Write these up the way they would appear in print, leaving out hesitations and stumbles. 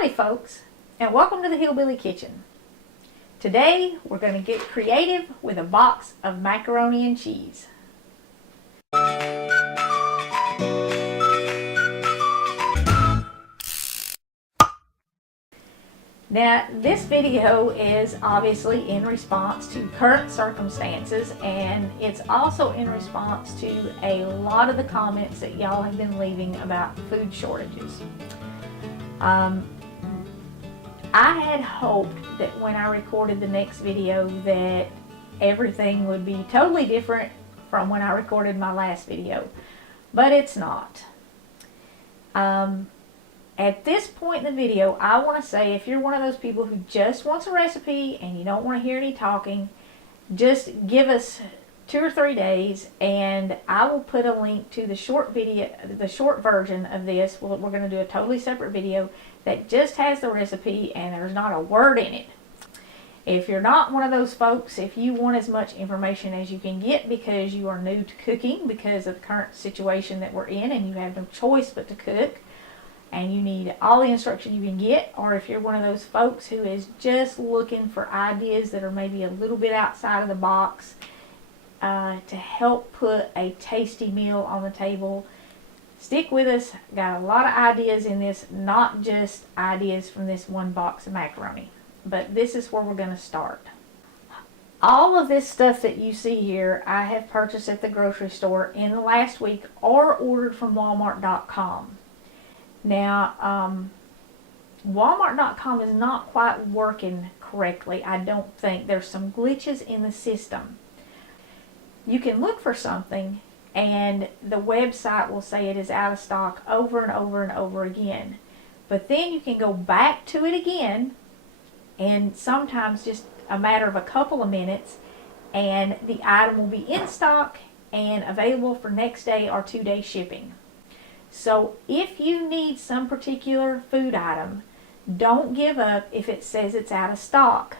Howdy folks, and welcome to the Hillbilly Kitchen. Today we're going to get creative with a box of macaroni and cheese. Now this video is obviously in response to current circumstances, and it's also in response to a lot of the comments that y'all have been leaving about food shortages. I had hoped that when I recorded the next video that everything would be totally different from when I recorded my last video, but it's not. At this point in the video, I want to say if you're one of those people who just wants a recipe and you don't want to hear any talking, just give us 2 or 3 days and I will put a link to the short video, the short version of this. We're going to do a totally separate video that just has the recipe and there's not a word in it. If you're not one of those folks, if you want as much information as you can get because you are new to cooking because of the current situation that we're in and you have no choice but to cook and you need all the instruction you can get, or if you're one of those folks who is just looking for ideas that are maybe a little bit outside of the box to help put a tasty meal on the table, stick with us. Got a lot of ideas in this, not just ideas from this one box of macaroni, but this is where we're going to start. All of this stuff that you see here I have purchased at the grocery store in the last week or ordered from Walmart.com. Now, Walmart.com is not quite working correctly, I don't think. There's some glitches in the system. You can look for something and the website will say it is out of stock over and over and over again. But then you can go back to it again, and sometimes just a matter of a couple of minutes, and the item will be in stock and available for next day or 2-day shipping. So if you need some particular food item, don't give up if it says it's out of stock.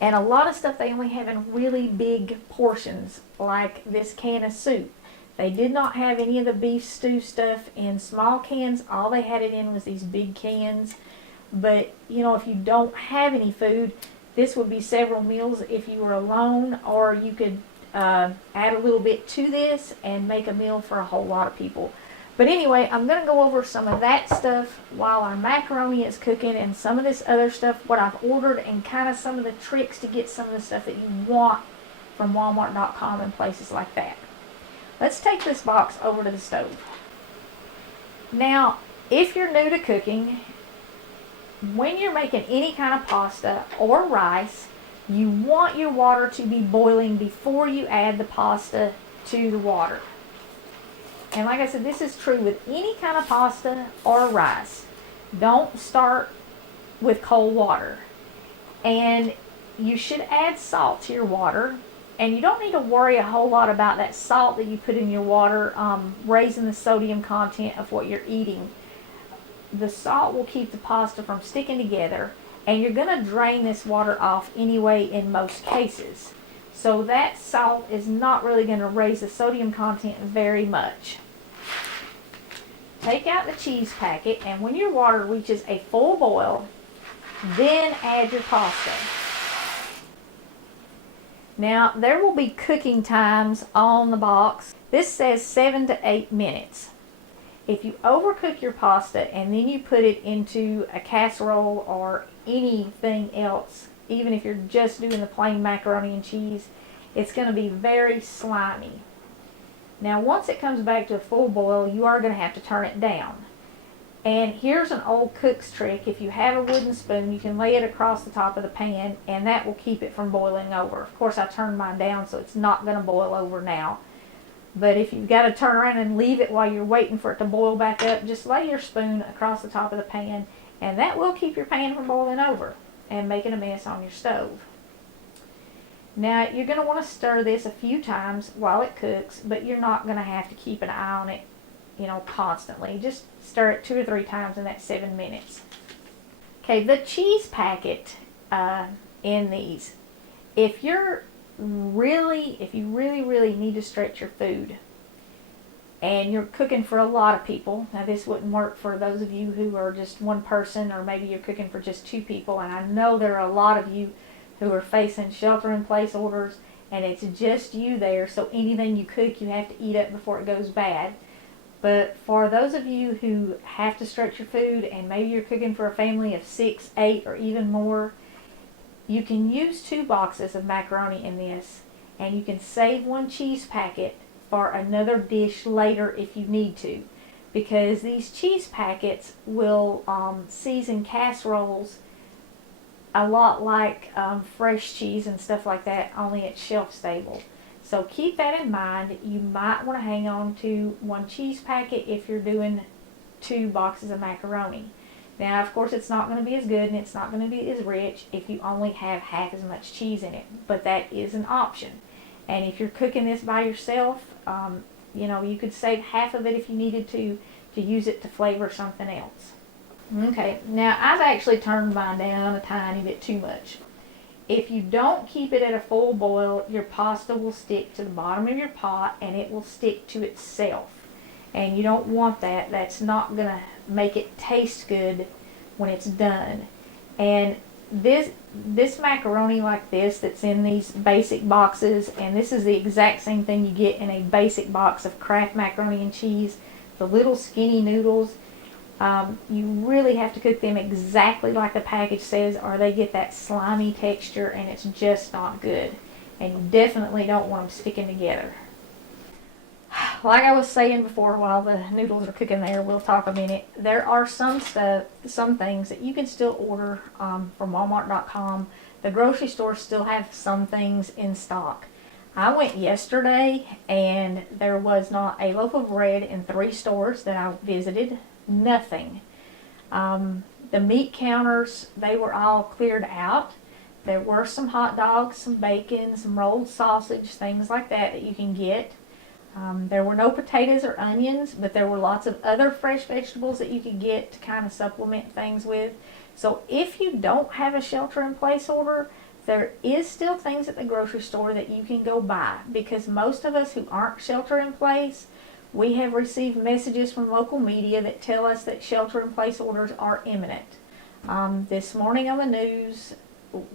And a lot of stuff they only have in really big portions, like this can of soup. They did not have any of the beef stew stuff in small cans. All they had it in was these big cans. But, you know, if you don't have any food, this would be several meals if you were alone, or you could add a little bit to this and make a meal for a whole lot of people. But anyway, I'm going to go over some of that stuff while our macaroni is cooking, and some of this other stuff, what I've ordered, and kind of some of the tricks to get some of the stuff that you want from Walmart.com and places like that. Let's take this box over to the stove. Now, if you're new to cooking, when you're making any kind of pasta or rice, you want your water to be boiling before you add the pasta to the water. And like I said, this is true with any kind of pasta or rice. Don't start with cold water. And you should add salt to your water. And you don't need to worry a whole lot about that salt that you put in your water raising the sodium content of what you're eating. The salt will keep the pasta from sticking together, and you're going to drain this water off anyway in most cases. So that salt is not really going to raise the sodium content very much. Take out the cheese packet, and when your water reaches a full boil, then add your pasta. Now, there will be cooking times on the box. This says 7 to 8 minutes. If you overcook your pasta and then you put it into a casserole or anything else, even if you're just doing the plain macaroni and cheese, it's going to be very slimy. Now, once it comes back to a full boil, you are going to have to turn it down. And here's an old cook's trick. If you have a wooden spoon, you can lay it across the top of the pan, and that will keep it from boiling over. Of course, I turned mine down, so it's not going to boil over now. But if you've got to turn around and leave it while you're waiting for it to boil back up, just lay your spoon across the top of the pan, and that will keep your pan from boiling over and making a mess on your stove. Now, you're going to want to stir this a few times while it cooks, but you're not going to have to keep an eye on it, you know, constantly. Just stir it 2 or 3 times in that 7 minutes. Okay, the cheese packet in these, if you really need to stretch your food, and you're cooking for a lot of people. Now this wouldn't work for those of you who are just one person, or maybe you're cooking for just 2 people, and I know there are a lot of you who are facing shelter-in-place orders and it's just you there, so anything you cook you have to eat up before it goes bad. But for those of you who have to stretch your food, and maybe you're cooking for a family of 6, 8, or even more, you can use 2 boxes of macaroni in this, and you can save 1 cheese packet for another dish later if you need to, because these cheese packets will season casseroles a lot like fresh cheese and stuff like that, only it's shelf stable. So keep that in mind. You might want to hang on to 1 cheese packet if you're doing 2 boxes of macaroni. Now, of course, it's not going to be as good and it's not going to be as rich if you only have half as much cheese in it, but that is an option. And if you're cooking this by yourself, you know, you could save half of it if you needed to use it to flavor something else. Okay, now I've actually turned mine down a tiny bit too much. If you don't keep it at a full boil, your pasta will stick to the bottom of your pot and it will stick to itself. And you don't want that. That's not going to make it taste good when it's done. And this macaroni like this that's in these basic boxes, and this is the exact same thing you get in a basic box of Kraft macaroni and cheese, the little skinny noodles, you really have to cook them exactly like the package says, or they get that slimy texture and it's just not good. And you definitely don't want them sticking together. Like I was saying before, while the noodles are cooking there, we'll talk a minute. There are some things that you can still order from Walmart.com. The grocery stores still have some things in stock. I went yesterday and there was not a loaf of bread in 3 stores that I visited. Nothing. The meat counters, they were all cleared out. There were some hot dogs, some bacon, some rolled sausage, things like that you can get. There were no potatoes or onions, but there were lots of other fresh vegetables that you could get to kind of supplement things with. So if you don't have a shelter-in-place order, there is still things at the grocery store that you can go buy, because most of us who aren't shelter-in-place, we have received messages from local media that tell us that shelter-in-place orders are imminent. This morning on the news,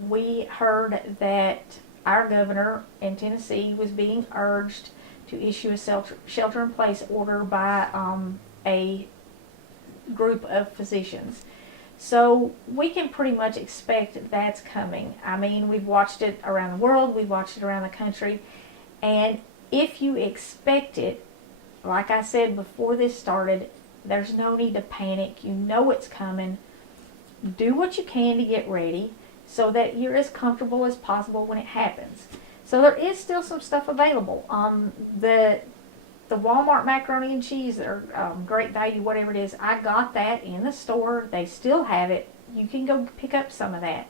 we heard that our governor in Tennessee was being urged to issue a shelter-in-place order by a group of physicians. So we can pretty much expect that's coming. I mean, we've watched it around the world, we've watched it around the country, and if you expect it, like I said before this started, there's no need to panic. You know it's coming. Do what you can to get ready so that you're as comfortable as possible when it happens. So there is still some stuff available. The Walmart macaroni and cheese, or Great Value, whatever it is, I got that in the store. They still have it. You can go pick up some of that.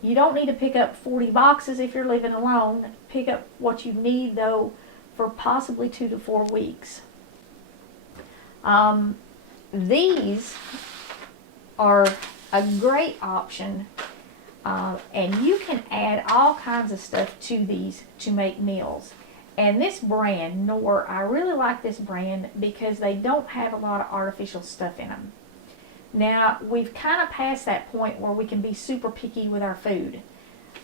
You don't need to pick up 40 boxes if you're living alone. Pick up what you need, though, for possibly 2 to 4 weeks. These are a great option, and you can add all kinds of stuff to these to make meals. And this brand, Knorr, I really like this brand because they don't have a lot of artificial stuff in them. Now, we've kind of passed that point where we can be super picky with our food.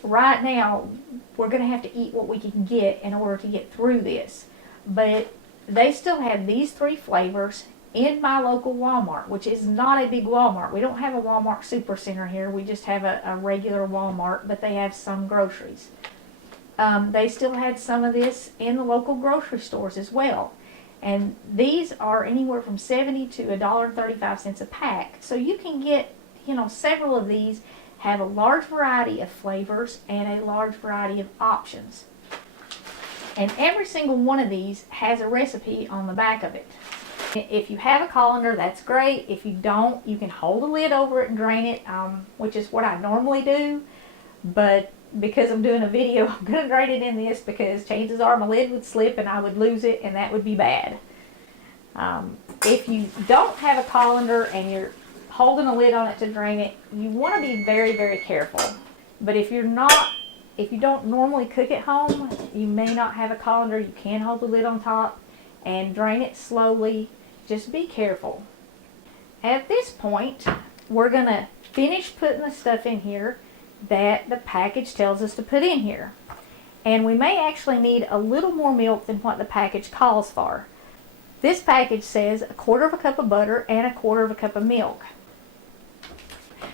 Right now, we're going to have to eat what we can get in order to get through this. But they still have these 3 flavors in my local Walmart, which is not a big Walmart. We don't have a Walmart Supercenter here. We just have a regular Walmart, but they have some groceries. They still had some of this in the local grocery stores as well. And these are anywhere from 70 to $1.35 a pack. So you can get, several of these, have a large variety of flavors and a large variety of options. And every single one of these has a recipe on the back of it. If you have a colander, that's great. If you don't, you can hold a lid over it and drain it, which is what I normally do. But because I'm doing a video, I'm going to drain it in this because chances are my lid would slip and I would lose it, and that would be bad. If you don't have a colander and you're holding a lid on it to drain it, you want to be very, very careful. But if you don't normally cook at home, you may not have a colander, you can hold the lid on top and drain it slowly. Just be careful. At this point, we're going to finish putting the stuff in here that the package tells us to put in here. And we may actually need a little more milk than what the package calls for. This package says 1/4 cup of butter and 1/4 cup of milk.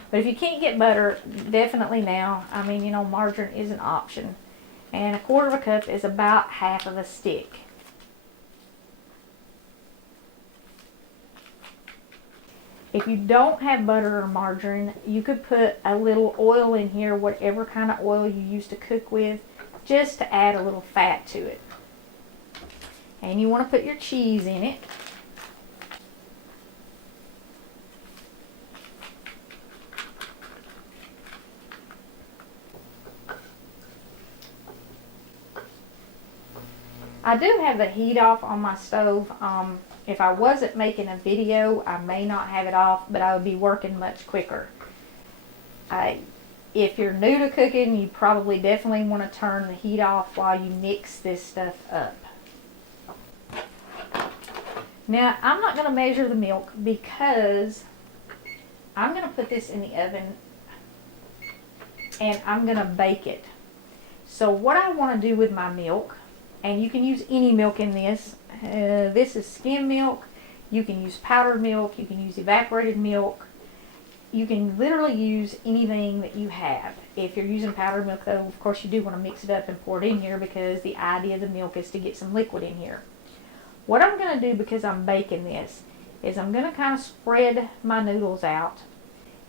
But if you can't get butter, definitely now, I mean, you know, margarine is an option. And 1/4 cup is about half of a stick. If you don't have butter or margarine, you could put a little oil in here, whatever kind of oil you use to cook with, just to add a little fat to it. And you want to put your cheese in it. I do have the heat off on my stove. If I wasn't making a video, I may not have it off, but I would be working much quicker. If you're new to cooking, you probably definitely want to turn the heat off while you mix this stuff up. Now, I'm not going to measure the milk because I'm going to put this in the oven and I'm going to bake it. So what I want to do with my milk, and you can use any milk in this. This is skim milk. You can use powdered milk. You can use evaporated milk. You can literally use anything that you have. If you're using powdered milk, though, of course you do want to mix it up and pour it in here because the idea of the milk is to get some liquid in here. What I'm going to do, because I'm baking this, is I'm going to kind of spread my noodles out,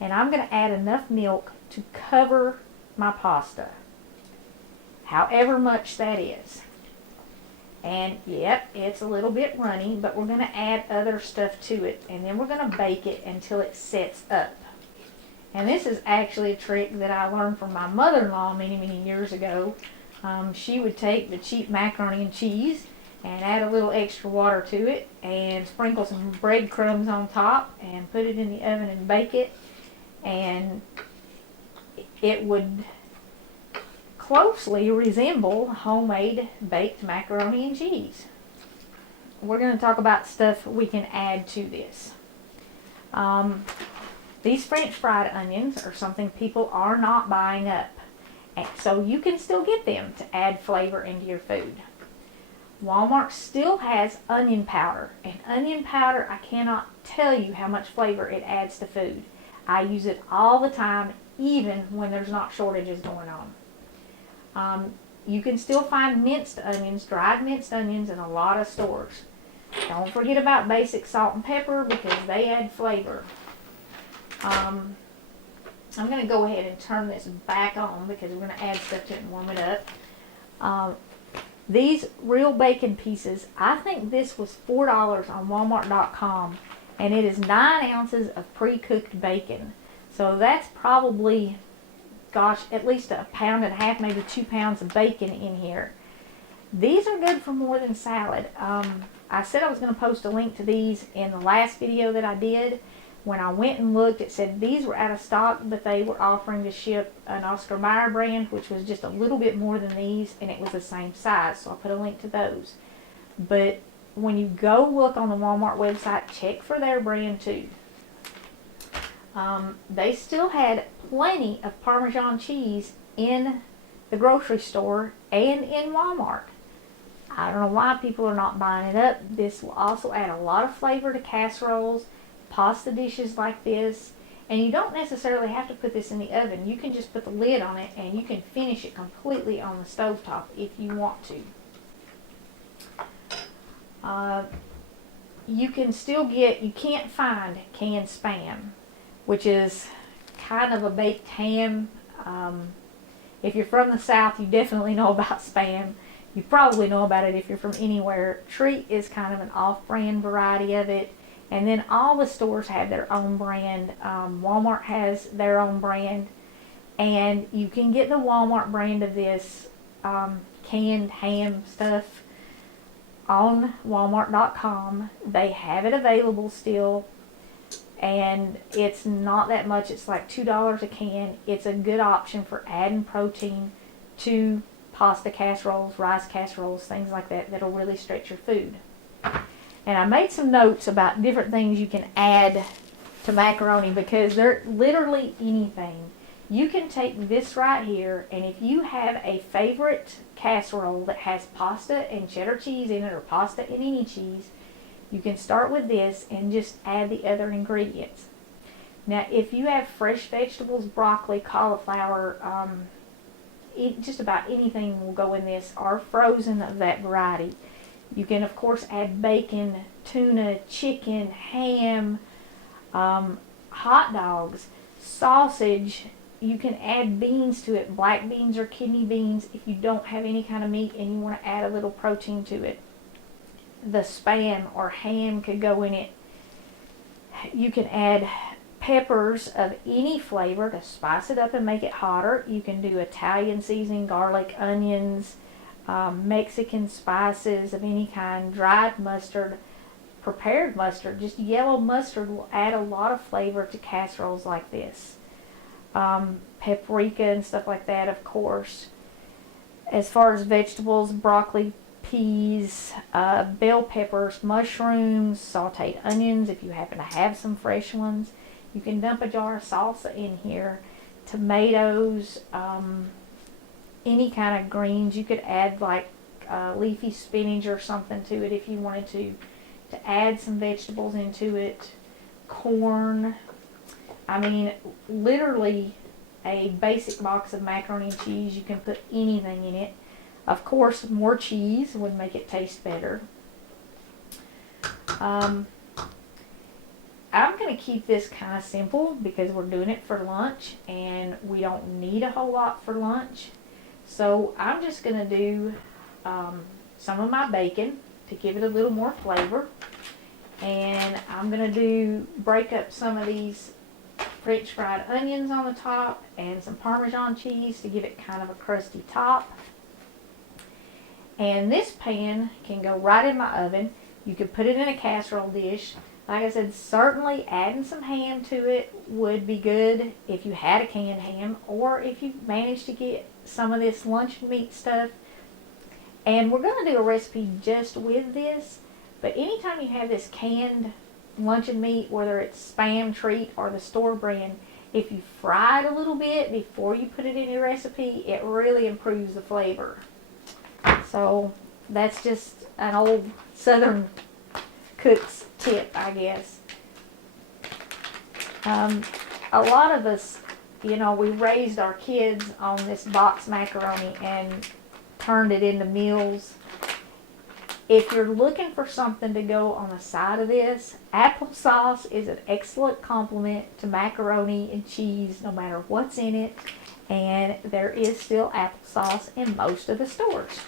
and I'm going to add enough milk to cover my pasta, however much that is. And yep, it's a little bit runny, but we're going to add other stuff to it, and then we're going to bake it until it sets up. And this is actually a trick that I learned from my mother-in-law many, many years ago. She would take the cheap macaroni and cheese and add a little extra water to it and sprinkle some breadcrumbs on top and put it in the oven and bake it. And it would closely resemble homemade baked macaroni and cheese. We're going to talk about stuff we can add to this. These French fried onions are something people are not buying up, and so you can still get them to add flavor into your food. Walmart still has onion powder, and onion powder, I cannot tell you how much flavor it adds to food. I use it all the time, even when there's not shortages going on. You can still find minced onions, dried minced onions in a lot of stores. Don't forget about basic salt and pepper because they add flavor. I'm going to go ahead and turn this back on because we're going to add stuff to it and warm it up. These real bacon pieces, I think this was $4 on Walmart.com, and it is 9 ounces of pre-cooked bacon. So that's probably, gosh, at least 1.5 pounds, maybe 2 pounds of bacon in here. These are good for more than salad. I said I was going to post a link to these in the last video that I did. When I went and looked, it said these were out of stock, but they were offering to ship an Oscar Mayer brand, which was just a little bit more than these, and it was the same size, so I'll put a link to those. But when you go look on the Walmart website, check for their brand too. They still had plenty of Parmesan cheese in the grocery store and in Walmart. I don't know why people are not buying it up. This will also add a lot of flavor to casseroles, pasta dishes like this, and you don't necessarily have to put this in the oven. You can just put the lid on it and you can finish it completely on the stovetop if you want to. You can still get, you can't find canned Spam, which is kind of a baked ham. If you're from the South, you definitely know about Spam. You probably know about it if you're from anywhere. Treat is kind of an off-brand variety of it. And then all the stores have their own brand. Walmart has their own brand. And you can get the Walmart brand of this canned ham stuff on Walmart.com. They have it available still. And it's not that much. It's like $2 a can. It's a good option for adding protein to pasta casseroles, rice casseroles, things like that that'll really stretch your food. And I made some notes about different things you can add to macaroni because they're literally anything. You can take this right here, and if you have a favorite casserole that has pasta and cheddar cheese in it, or pasta and any cheese, you can start with this and just add the other ingredients. Now, if you have fresh vegetables, broccoli, cauliflower, just about anything will go in this, or frozen of that variety. You can, of course, add bacon, tuna, chicken, ham, hot dogs, sausage. You can add beans to it, black beans or kidney beans if you don't have any kind of meat and you want to add a little protein to it. The Spam or ham could go in it. You can add peppers of any flavor to spice it up and make it hotter. You can do Italian seasoning, garlic, onions, Mexican spices of any kind, dried mustard, prepared mustard. Just yellow mustard will add a lot of flavor to casseroles like this. Paprika and stuff like that, of course. As far as vegetables, broccoli, peas, bell peppers, mushrooms, sautéed onions if you happen to have some fresh ones. You can dump a jar of salsa in here. Tomatoes, any kind of greens. You could add like leafy spinach or something to it if you wanted to add some vegetables into it. Corn. I mean, literally a basic box of macaroni and cheese. You can put anything in it. Of course, more cheese would make it taste better. I'm going to keep this kind of simple because we're doing it for lunch and we don't need a whole lot for lunch. So I'm just going to do some of my bacon to give it a little more flavor. And I'm going to break up some of these French fried onions on the top and some Parmesan cheese to give it kind of a crusty top. And this pan can go right in my oven. You could put it in a casserole dish. Like I said, certainly adding some ham to it would be good if you had a canned ham, or if you managed to get some of this lunch meat stuff. And we're going to do a recipe just with this, but anytime you have this canned luncheon meat, whether it's Spam Treat or the store brand, if you fry it a little bit before you put it in your recipe, it really improves the flavor. So that's just an old Southern cook's tip, I guess. A lot of us, you know, we raised our kids on this box macaroni and turned it into meals. If you're looking for something to go on the side of this, applesauce is an excellent complement to macaroni and cheese, no matter what's in it. And there is still applesauce in most of the stores.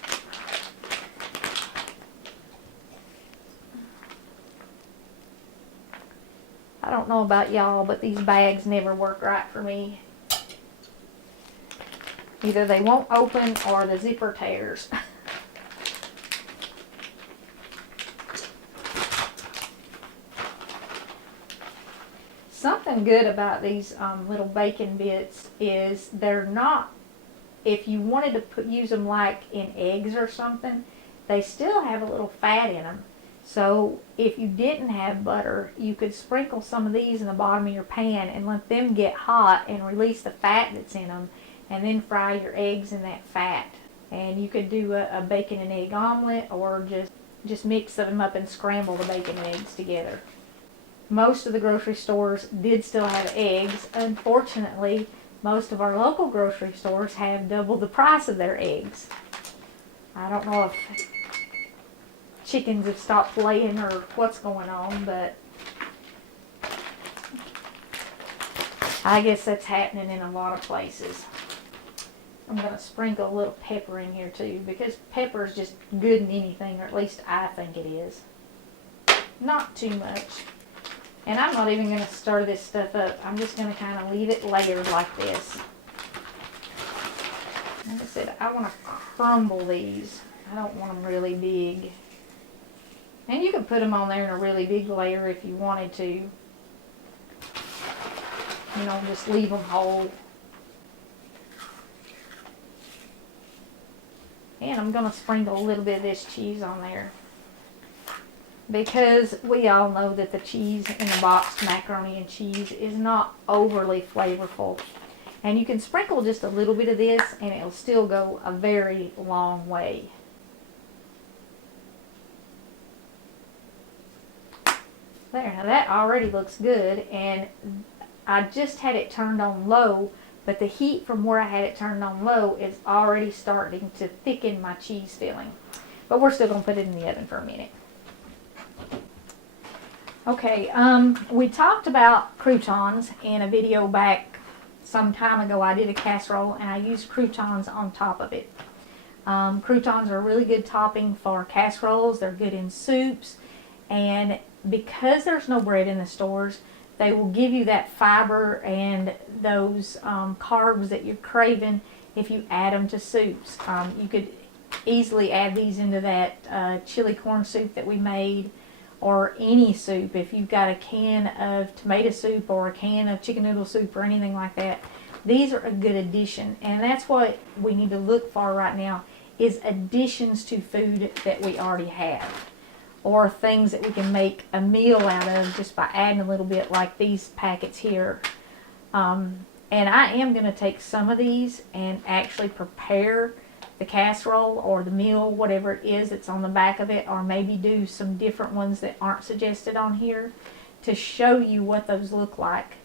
I don't know about y'all, but these bags never work right for me. Either they won't open or the zipper tears. Something good about these little bacon bits is they're not, if you wanted to use them like in eggs or something, they still have a little fat in them. So if you didn't have butter, you could sprinkle some of these in the bottom of your pan and let them get hot and release the fat that's in them, and then fry your eggs in that fat. And you could do a bacon and egg omelet, or just mix them up and scramble the bacon and eggs together. Most of the grocery stores did still have eggs. Unfortunately, most of our local grocery stores have double the price of their eggs. I don't know if chickens have stopped laying or what's going on, but I guess that's happening in a lot of places. I'm going to sprinkle a little pepper in here too, because pepper is just good in anything, or at least I think it is. Not too much. And I'm not even going to stir this stuff up. I'm just going to kind of leave it layered like this. Like I said, I want to crumble these. I don't want them really big. And you could put them on there in a really big layer if you wanted to. You know, just leave them whole. And I'm going to sprinkle a little bit of this cheese on there. because we all know that the cheese in the boxed macaroni and cheese is not overly flavorful. And you can sprinkle just a little bit of this and it'll still go a very long way. There, now that already looks good, and I just had it turned on low, but the heat from where I had it turned on low is already starting to thicken my cheese filling. But we're still going to put it in the oven for a minute. Okay, we talked about croutons in a video back some time ago. I did a casserole and I used croutons on top of it. Croutons are a really good topping for casseroles. They're good in soups, and because there's no bread in the stores, they will give you that fiber and those carbs that you're craving if you add them to soups. You could easily add these into that chili corn soup that we made, or any soup. If you've got a can of tomato soup or a can of chicken noodle soup or anything like that, these are a good addition. And that's what we need to look for right now, is additions to food that we already have, or things that we can make a meal out of just by adding a little bit, like these packets here. And I am going to take some of these and actually prepare the casserole or the meal, whatever it is that's on the back of it, or maybe do some different ones that aren't suggested on here to show you what those look like.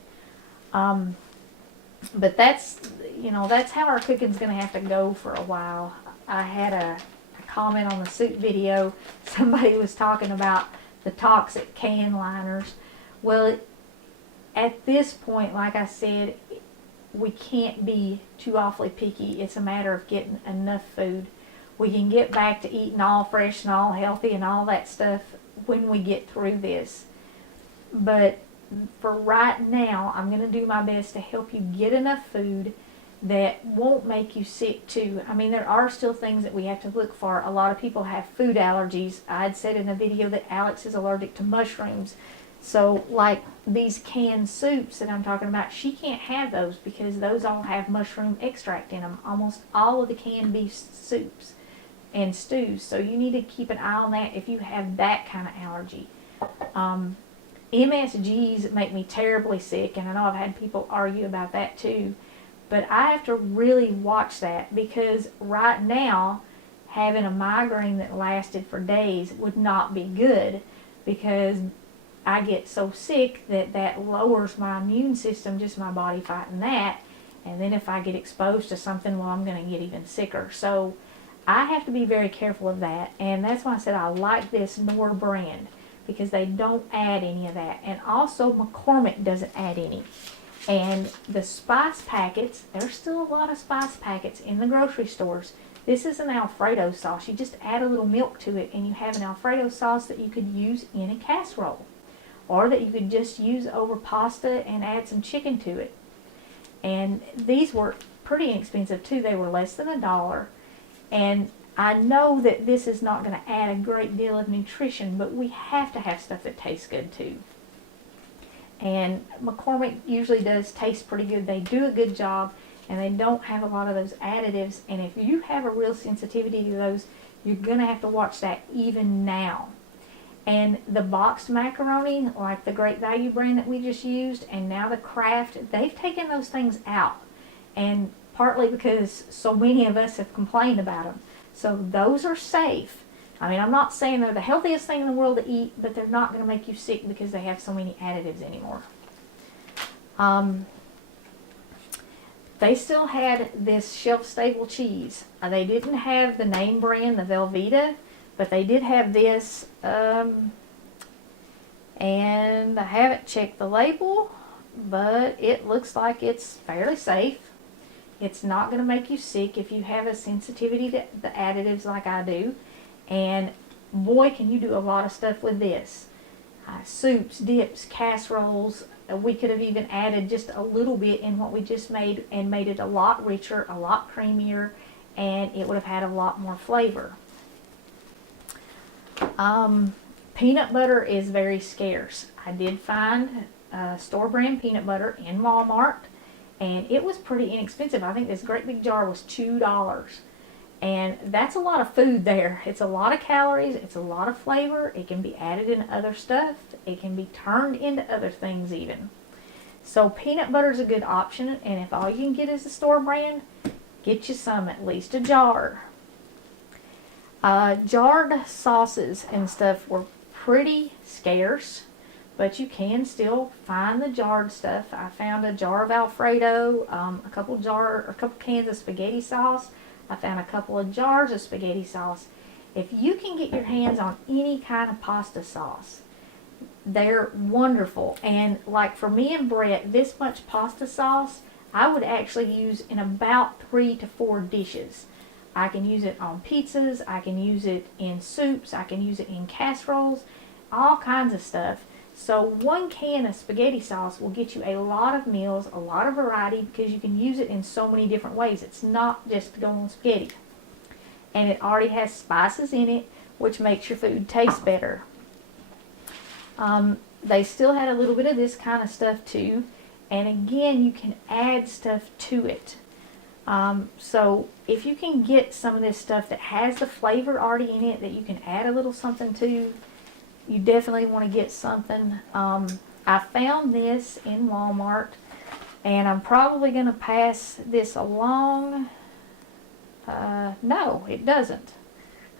But that's, you know, that's how our cooking's going to have to go for a while. I had a comment on the soup video. Somebody was talking about the toxic can liners. Well, at this point, like I said, we can't be too awfully picky. It's a matter of getting enough food. We can get back to eating all fresh and all healthy and all that stuff when we get through this. But for right now, I'm going to do my best to help you get enough food that won't make you sick too. I mean, there are still things that we have to look for. A lot of people have food allergies. I had said in a video that Alex is allergic to mushrooms. So like these canned soups that I'm talking about, she can't have those because those all have mushroom extract in them. Almost all of the canned beef soups and stews. So you need to keep an eye on that if you have that kind of allergy. MSGs make me terribly sick, and I know I've had people argue about that too. But I have to really watch that, because right now having a migraine that lasted for days would not be good, because I get so sick that lowers my immune system, just my body fighting that. And then if I get exposed to something, well, I'm going to get even sicker. So I have to be very careful of that. And that's why I said I like this Knorr brand, because they don't add any of that. And also McCormick doesn't add any. And the spice packets, there's still a lot of spice packets in the grocery stores. This is an Alfredo sauce. You just add a little milk to it and you have an Alfredo sauce that you could use in a casserole, or that you could just use over pasta and add some chicken to it. And these were pretty inexpensive too. They were less than $1. And I know that this is not going to add a great deal of nutrition, but we have to have stuff that tastes good too. And McCormick usually does taste pretty good. They do a good job, and they don't have a lot of those additives. And if you have a real sensitivity to those, you're going to have to watch that even now. And the boxed macaroni, like the Great Value brand that we just used, and now the Kraft, they've taken those things out. And partly because so many of us have complained about them. So those are safe. I mean, I'm not saying they're the healthiest thing in the world to eat, but they're not going to make you sick because they have so many additives anymore. They still had this shelf-stable cheese. They didn't have the name brand, the Velveeta, but they did have this. And I haven't checked the label, but it looks like it's fairly safe. It's not going to make you sick if you have a sensitivity to the additives like I do. And boy, can you do a lot of stuff with this. Soups, dips, casseroles. We could have even added just a little bit in what we just made and made it a lot richer, a lot creamier, and it would have had a lot more flavor. Peanut butter is very scarce. I did find store brand peanut butter in Walmart, and it was pretty inexpensive. I think this great big jar was $2. And that's a lot of food there. It's a lot of calories. It's a lot of flavor. It can be added in other stuff. It can be turned into other things even. So peanut butter is a good option. And if all you can get is the store brand, get you some, at least a jar. Jarred sauces and stuff were pretty scarce, but you can still find the jarred stuff. I found a jar of Alfredo, a couple cans of spaghetti sauce. I found a couple of jars of spaghetti sauce. If you can get your hands on any kind of pasta sauce, they're wonderful. And like for me and Brett, this much pasta sauce, I would actually use in about 3 to 4 dishes. I can use it on pizzas, I can use it in soups, I can use it in casseroles, all kinds of stuff. So 1 can of spaghetti sauce will get you a lot of meals, a lot of variety, because you can use it in so many different ways. It's not just to go on spaghetti. And it already has spices in it, which makes your food taste better. They still had a little bit of this kind of stuff too. And again, you can add stuff to it. So if you can get some of this stuff that has the flavor already in it that you can add a little something to, you definitely want to get something. I found this in Walmart, and I'm probably going to pass this along. No, it doesn't.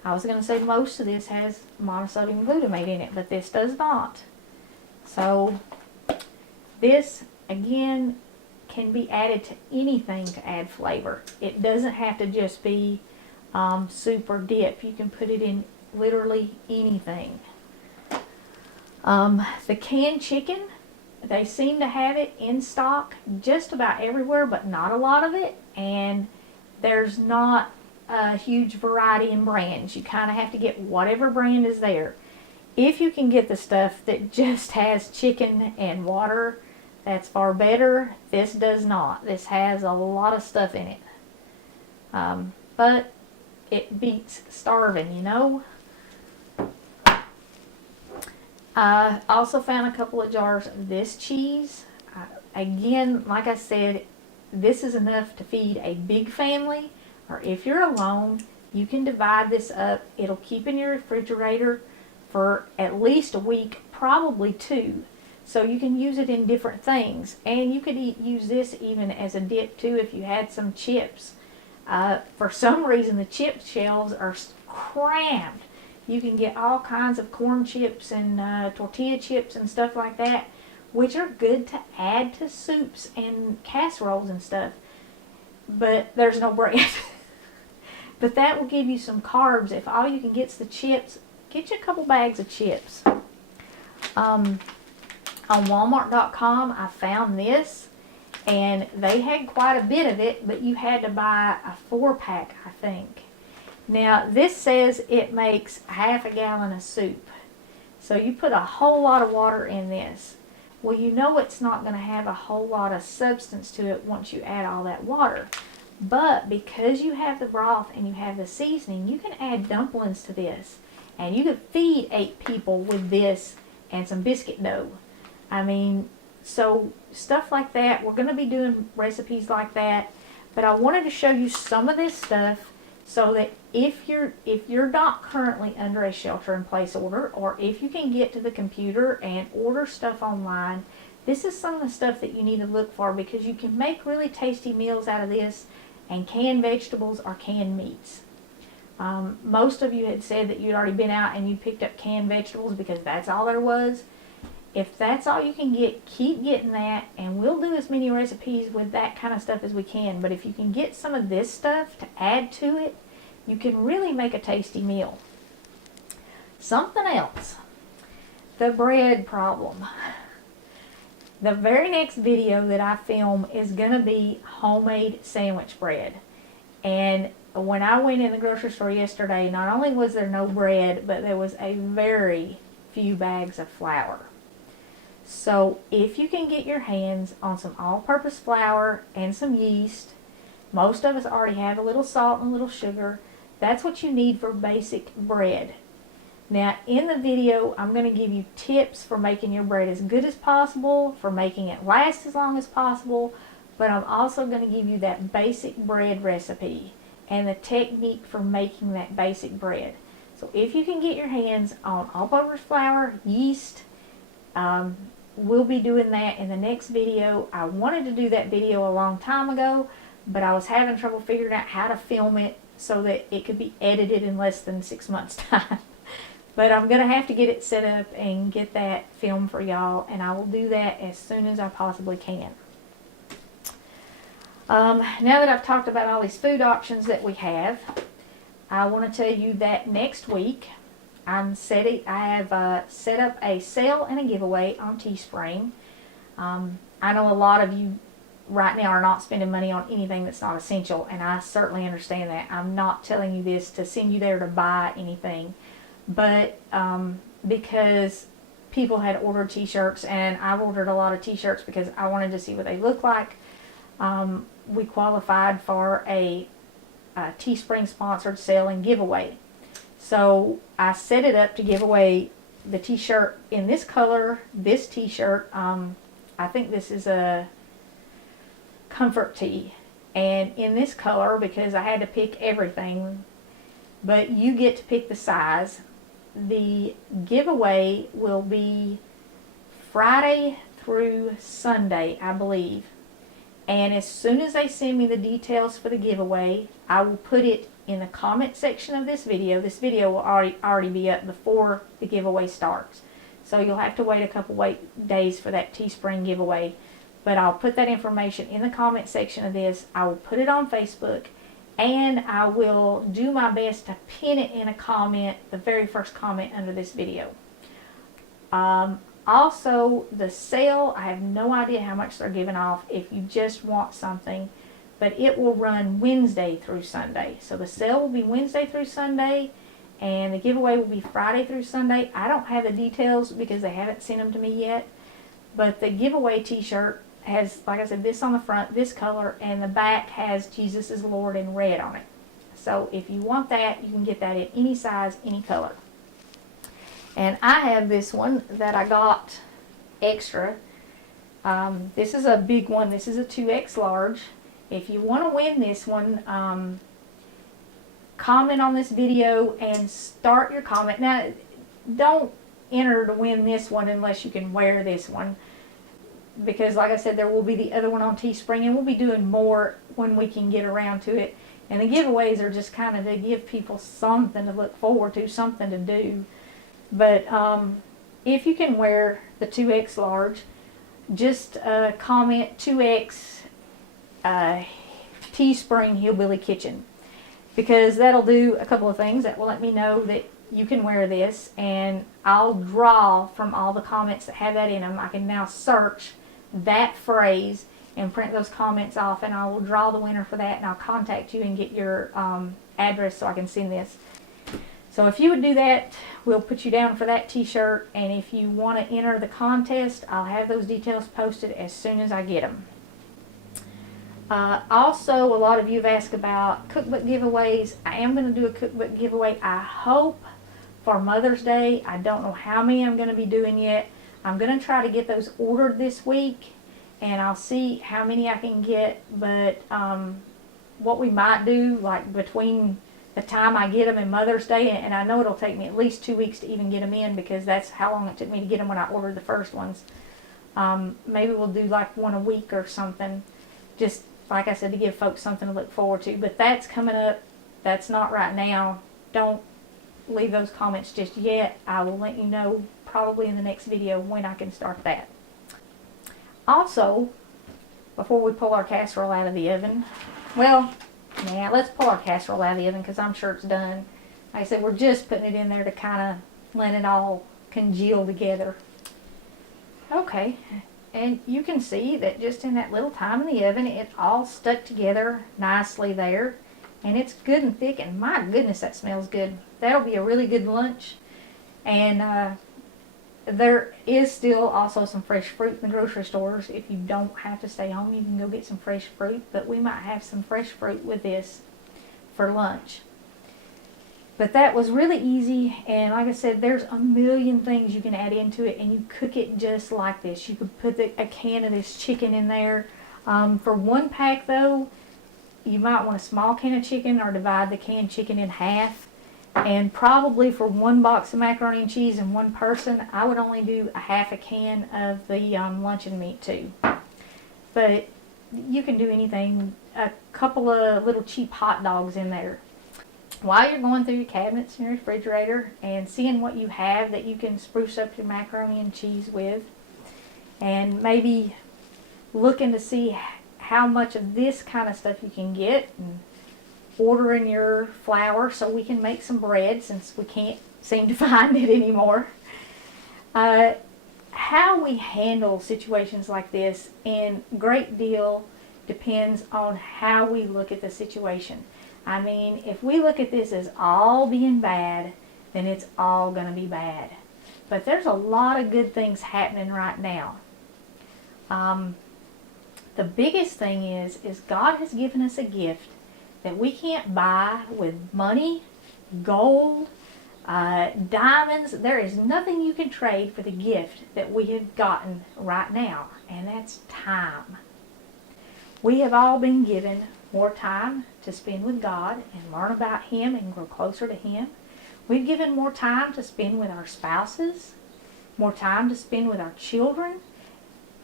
I was going to say most of this has monosodium glutamate in it, but this does not. So this, again, can be added to anything to add flavor. It doesn't have to just be soup or dip. You can put it in literally anything. The canned chicken, they seem to have it in stock just about everywhere, but not a lot of it. And there's not a huge variety in brands. You kind of have to get whatever brand is there. If you can get the stuff that just has chicken and water, that's far better. This does not. This has a lot of stuff in it. But it beats starving, you know. I also found a couple of jars of this cheese. Again, like I said, this is enough to feed a big family, or if you're alone, you can divide this up. It'll keep in your refrigerator for at least a week, probably 2. So you can use it in different things. And you could use this even as a dip too if you had some chips. For some reason, the chip shelves are crammed. You can get all kinds of corn chips and tortilla chips and stuff like that, which are good to add to soups and casseroles and stuff. But there's no bread. But that will give you some carbs. If all you can get is the chips, get you a couple bags of chips. On Walmart.com, I found this, and they had quite a bit of it, but you had to buy a 4-pack, I think. Now, this says it makes half a gallon of soup. So you put a whole lot of water in this. Well, you know it's not going to have a whole lot of substance to it once you add all that water. But because you have the broth and you have the seasoning, you can add dumplings to this. And you could feed 8 people with this and some biscuit dough. I mean, so stuff like that. We're going to be doing recipes like that. But I wanted to show you some of this stuff so that if you're not currently under a shelter-in-place order, or if you can get to the computer and order stuff online, this is some of the stuff that you need to look for, because you can make really tasty meals out of this, and canned vegetables or canned meats. Most of you had said that you'd already been out and you picked up canned vegetables because that's all there was. If that's all you can get, keep getting that, and we'll do as many recipes with that kind of stuff as we can. But if you can get some of this stuff to add to it, you can really make a tasty meal. Something else, the bread problem. The very next video that I film is going to be homemade sandwich bread. And when I went in the grocery store yesterday, not only was there no bread, but there was a very few bags of flour. So if you can get your hands on some all-purpose flour and some yeast, most of us already have a little salt and a little sugar. That's what you need for basic bread. Now in the video, I'm going to give you tips for making your bread as good as possible, for making it last as long as possible, but I'm also going to give you that basic bread recipe. and the technique for making that basic bread. So if you can get your hands on all-purpose flour, yeast, we'll be doing that in the next video. I wanted to do that video a long time ago, but I was having trouble figuring out how to film it so that it could be edited in less than 6 months' time. But I'm going to have to get it set up and get that filmed for y'all, and I will do that as soon as I possibly can. Now that I've talked about all these food options that we have, I want to tell you that next week I have set up a sale and a giveaway on Teespring. I know a lot of you right now are not spending money on anything that's not essential, and I certainly understand that. I'm not telling you this to send you there to buy anything, but because people had ordered t-shirts, and I've ordered a lot of t-shirts because I wanted to see what they look like. We qualified for a Teespring sponsored sale and giveaway. So I set it up to give away the t-shirt in this color, this t-shirt. I think this is a comfort tee, and in this color, because I had to pick everything, but you get to pick the size. The giveaway will be Friday through Sunday, I believe. And as soon as they send me the details for the giveaway, I will put it in the comment section of this video. This video will already be up before the giveaway starts. So you'll have to wait a couple days for that Teespring giveaway. But I'll put that information in the comment section of this. I will put it on Facebook, and I will do my best to pin it in a comment, the very first comment under this video. Also, the sale, I have no idea how much they're giving off if you just want something, but it will run Wednesday through Sunday. So the sale will be Wednesday through Sunday, and the giveaway will be Friday through Sunday. I don't have the details because they haven't sent them to me yet, but the giveaway t-shirt has, like I said, this on the front, this color, and the back has Jesus is Lord in red on it. So if you want that, you can get that in any size, any color. And I have this one that I got extra. This is a big one. This is a 2X large. If you want to win this one, comment on this video and start your comment. Now, don't enter to win this one unless you can wear this one, because like I said, there will be the other one on Teespring, and we'll be doing more when we can get around to it. And the giveaways are just kind of to give people something to look forward to, something to do. But if you can wear the 2X large, just comment 2X Teespring Hillbilly Kitchen, because that'll do a couple of things. That will let me know that you can wear this, and I'll draw from all the comments that have that in them. I can now search that phrase and print those comments off, and I will draw the winner for that, and I'll contact you and get your address so I can send this. So if you would do that, we'll put you down for that t-shirt, and if you want to enter the contest, I'll have those details posted as soon as I get them. Also, a lot of you have asked about cookbook giveaways. I am going to do a cookbook giveaway, I hope, for Mother's Day. I don't know how many I'm going to be doing yet. I'm going to try to get those ordered this week, and I'll see how many I can get. But what we might do, like between the time I get them and Mother's Day, and I know it'll take me at least 2 weeks to even get them in, because that's how long it took me to get them when I ordered the first ones. Maybe we'll do like one a week or something, just like I said, to give folks something to look forward to. But that's coming up. That's not right now. Don't leave those comments just yet. I will let you know probably in the next video when I can start that. Also, before we pull our casserole out of the oven, well, now let's pull our casserole out of the oven because I'm sure it's done. Like I said, we're just putting it in there to kind of let it all congeal together. Okay, and you can see that just in that little time in the oven, it all stuck together nicely there. And it's good and thick, and my goodness, that smells good. That'll be a really good lunch. And there is still also some fresh fruit in the grocery stores. If you don't have to stay home, you can go get some fresh fruit. But we might have some fresh fruit with this for lunch. But that was really easy. And like I said, there's a million things you can add into it. And you cook it just like this. You could put a can of this chicken in there. For one pack, though, you might want a small can of chicken, or divide the canned chicken in half. And probably for one box of macaroni and cheese and one person, I would only do a half a can of the luncheon meat too. But you can do anything, a couple of little cheap hot dogs in there. While you're going through your cabinets in your refrigerator and seeing what you have that you can spruce up your macaroni and cheese with, and maybe looking to see how much of this kind of stuff you can get, and ordering your flour so we can make some bread since we can't seem to find it anymore. How we handle situations like this in great deal depends on how we look at the situation. I mean, if we look at this as all being bad, then it's all going to be bad. But there's a lot of good things happening right now. The biggest thing is God has given us a gift that we can't buy with money, gold, diamonds. There is nothing you can trade for the gift that we have gotten right now, and that's time. We have all been given more time to spend with God and learn about Him and grow closer to Him. We've given more time to spend with our spouses, more time to spend with our children.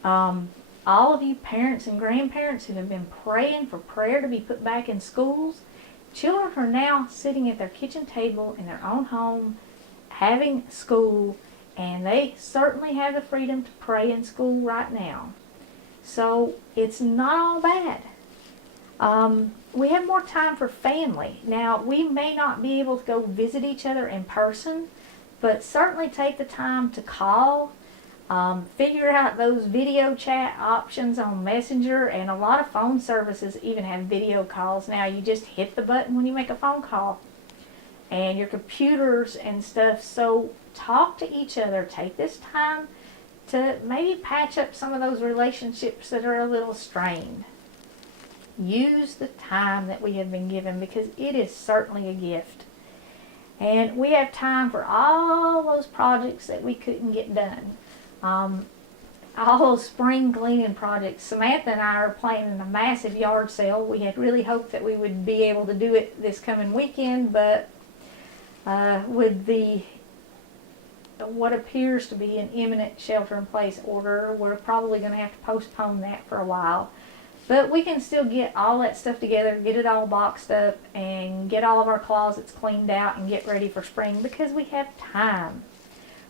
All of you parents and grandparents who have been praying for prayer to be put back in schools, children are now sitting at their kitchen table in their own home, having school, and they certainly have the freedom to pray in school right now. So it's not all bad. We have more time for family. Now, we may not be able to go visit each other in person, but certainly take the time to call. Figure out those video chat options on Messenger, and a lot of phone services even have video calls now. You just hit the button when you make a phone call, and your computers and stuff. So talk to each other. Take this time to maybe patch up some of those relationships that are a little strained. Use the time that we have been given, because it is certainly a gift. And we have time for all those projects that we couldn't get done. All those spring cleaning projects. Samantha and I are planning a massive yard sale. We had really hoped that we would be able to do it this coming weekend, but with what appears to be an imminent shelter-in-place order, we're probably going to have to postpone that for a while. But we can still get all that stuff together, get it all boxed up, and get all of our closets cleaned out and get ready for spring, because we have time.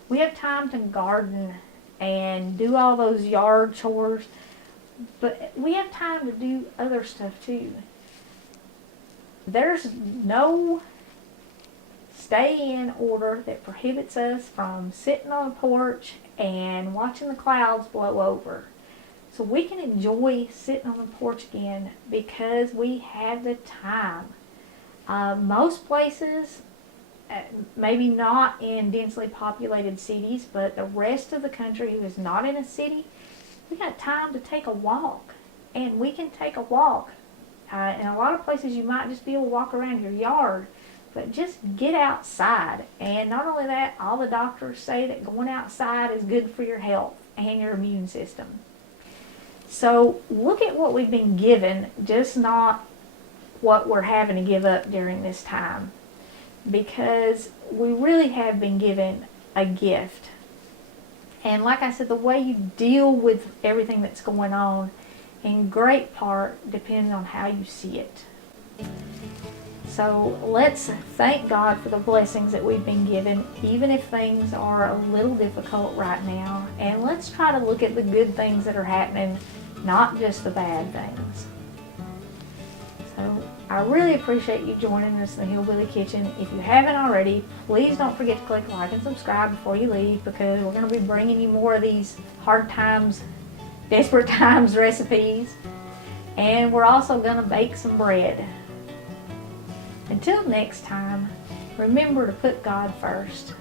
We have time to garden and do all those yard chores, but we have time to do other stuff too. There's no stay-in order that prohibits us from sitting on the porch and watching the clouds blow over. So we can enjoy sitting on the porch again because we have the time. Most places, maybe not in densely populated cities, but the rest of the country who is not in a city, we got time to take a walk. And we can take a walk. In a lot of places you might just be able to walk around your yard, but just get outside. And not only that, all the doctors say that going outside is good for your health and your immune system. So look at what we've been given, just not what we're having to give up during this time. Because we really have been given a gift. And like I said, the way you deal with everything that's going on, in great part, depends on how you see it. So let's thank God for the blessings that we've been given, even if things are a little difficult right now. And let's try to look at the good things that are happening, not just the bad things. So I really appreciate you joining us in the Hillbilly Kitchen. If you haven't already, please don't forget to click like and subscribe before you leave, because we're going to be bringing you more of these hard times, desperate times recipes. And we're also going to bake some bread. Until next time, remember to put God first.